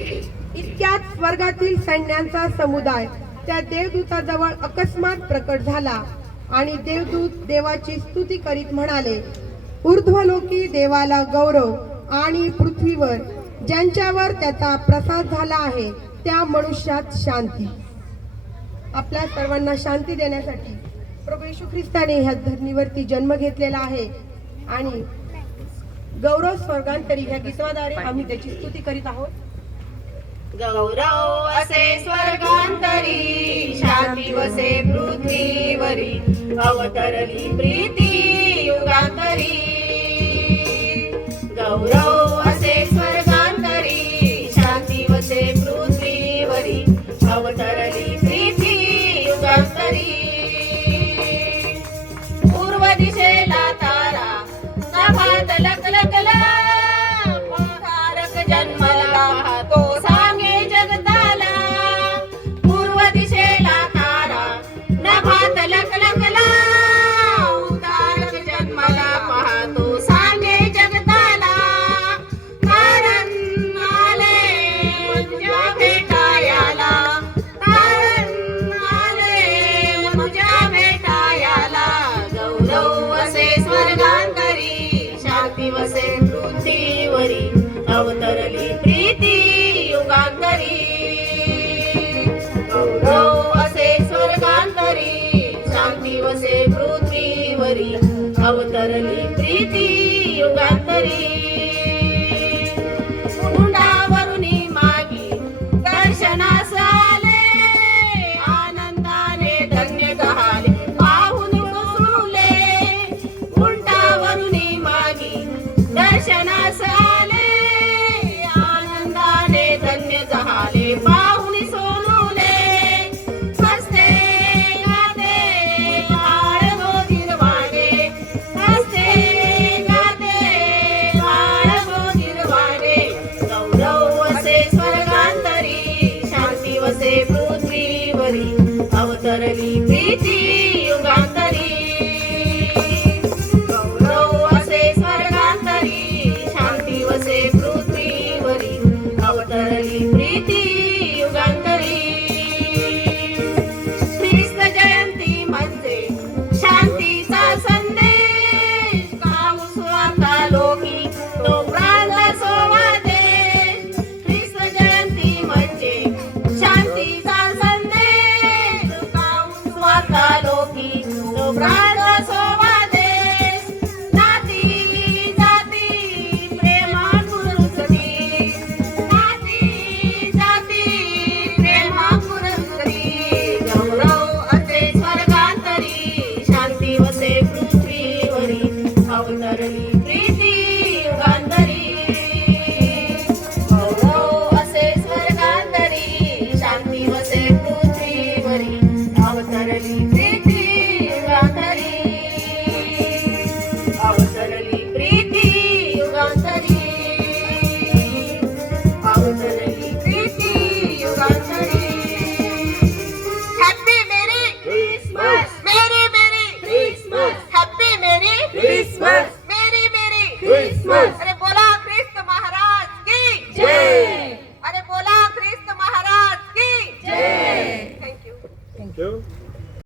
इतक्यात स्वर्गातील सैन्यांचा समुदाय त्या देवदूताजवळ अकस्मात प्रकट झाला आणि देवदूत देवाची स्तुती करीत म्हणाले ऊर्ध्वलोकी देवाला गौरव आणि पृथ्वीवर ज्यांच्यावर त्याचा प्रसाद झाला आहे त्या मनुष्यात शांती. आपल्या सर्वांना शांती देण्यासाठी प्रभू येशू ख्रिस्ताने ह्या धरणीवरती जन्म घेतलेला आहे आणि गौरव स्वर्गांतरी ह्या गीताद्वारे आम्ही त्याची स्तुती करीत आहोत. गौरव असे स्वर्गांतरी शांती वसे पृथ्वीवरी अवतरली प्रीती युगांतरी. गौरव असे स्वर्गांतरी शांती वसे पृथ्वीवरी अवतर Shana, sir.